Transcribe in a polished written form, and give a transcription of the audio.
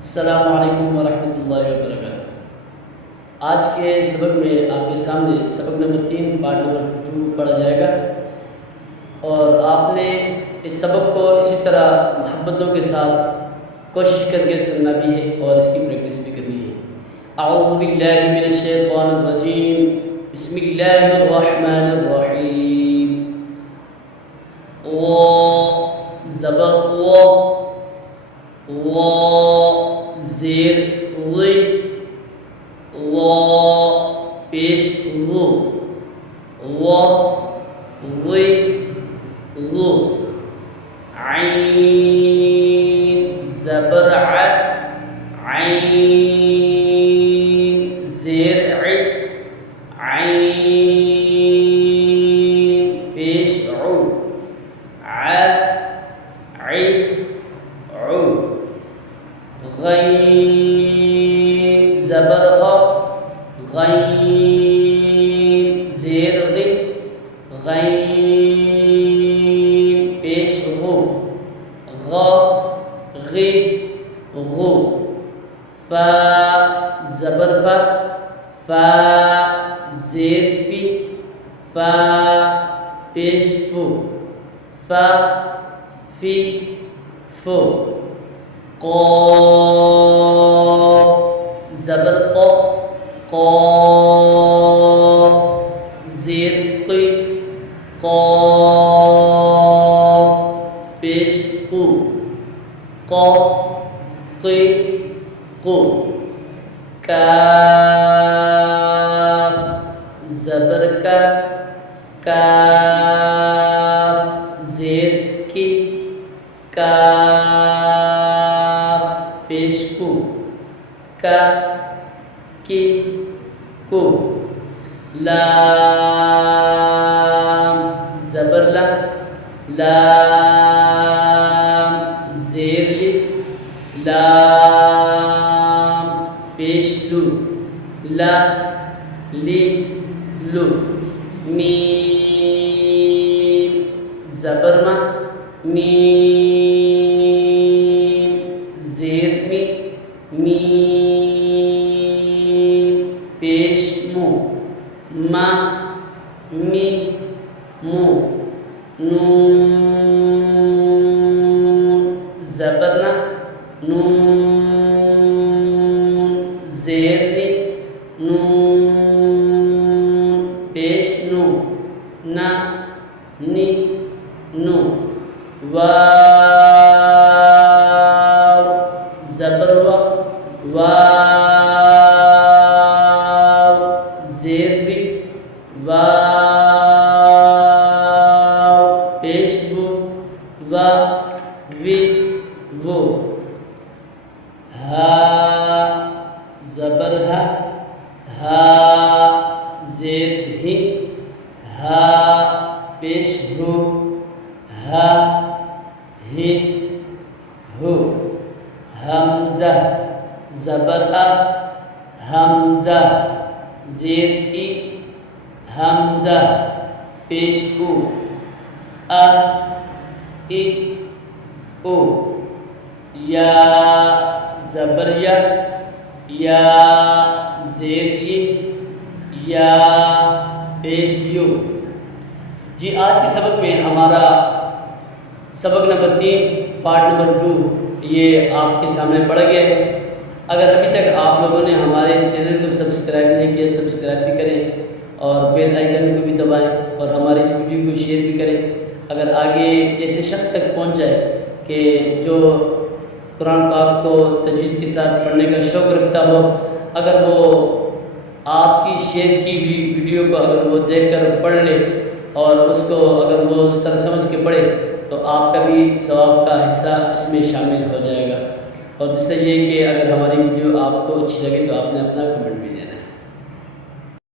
अस्सलामु अलैकुम वरहमतुल्लाहि वबरकातुहू। आज के सबक में आपके सामने सबक नंबर 3 पार्ट नंबर 2 पढ़ा जाएगा और आपने इस सबक को इसी तरह मोहब्बतों के साथ कोशिश करके सुनना भी है और इसकी प्रैक्टिस भी करनी है। अऊज़ु बिल्लाहि मिनश शैतानिर रजीम, बिस्मिल्लाहिर रहमानिर रहीम। व ज़बर व ज़ेर ज़, व पेश ज़, व ज़ ज़, ऐन ज़बर अ, ऐन ज़ेर अ, ऐन पेश उ, आ उ, गैन ज़बर ग, गैन ज़ेर ग़, गैन पेश गु, ग ग़ गु, फ़ा ज़बर फ़ा, फ़ा ज़ेर फ़ी, फ़ा पेश फ़ु, फ़ा फ़ी फ़ु, क़ाफ़ ज़बर क़, क़ाफ़ ज़ेर क़ी, क़ाफ़ पेश क़ु, क़ क़ी क़ु, काफ़ ज़बर का, काफ़ ज़ेर की, काफ़ पेश कु, का की कु, लाम ज़बर ला, लाम ज़ेर ली, लाम पेश लू, ला ली लू, मीम ज़बर मा, मीम ज़ेर मी, मीम पेश मु, मा मी मु, नून ज़बर ना, नून ज़ेर नी, नून पेश नु, ना नी नु, वाव ज़बर व, वाव ज़ेर वी, वाव पेश वु, वा वी वो, हा ज़बर हा, हा ज़ेर ही, हा पेश हु, हा ही हु, हमज़ा ज़बर आ, हमज़ा ज़ेर ई, हमज़ा पेश उ, आ ई ओ, या ज़बर या, या ज़ेर ये, या पेश यू। जी आज के सबक में हमारा सबक नंबर 3 पार्ट नंबर 2 ये आपके सामने पढ़ा गया है। अगर अभी तक आप लोगों ने हमारे इस चैनल को सब्सक्राइब नहीं किया, सब्सक्राइब भी करें और बेल आइकन को भी दबाएं और हमारे इस वीडियो को शेयर भी करें। अगर आगे ऐसे शख्स तक पहुंच जाए कि जो कुरान पाक को तजवीद के साथ पढ़ने का शौक़ रखता हो, अगर वो आपकी शेयर की हुई वीडियो को अगर वो देखकर पढ़ ले और उसको अगर वो उस तरह समझ के पढ़े तो आपका भी सवाब का हिस्सा इसमें शामिल हो जाएगा। और दूसरा ये कि अगर हमारी वीडियो आपको अच्छी लगे तो आपने अपना कमेंट भी देना है।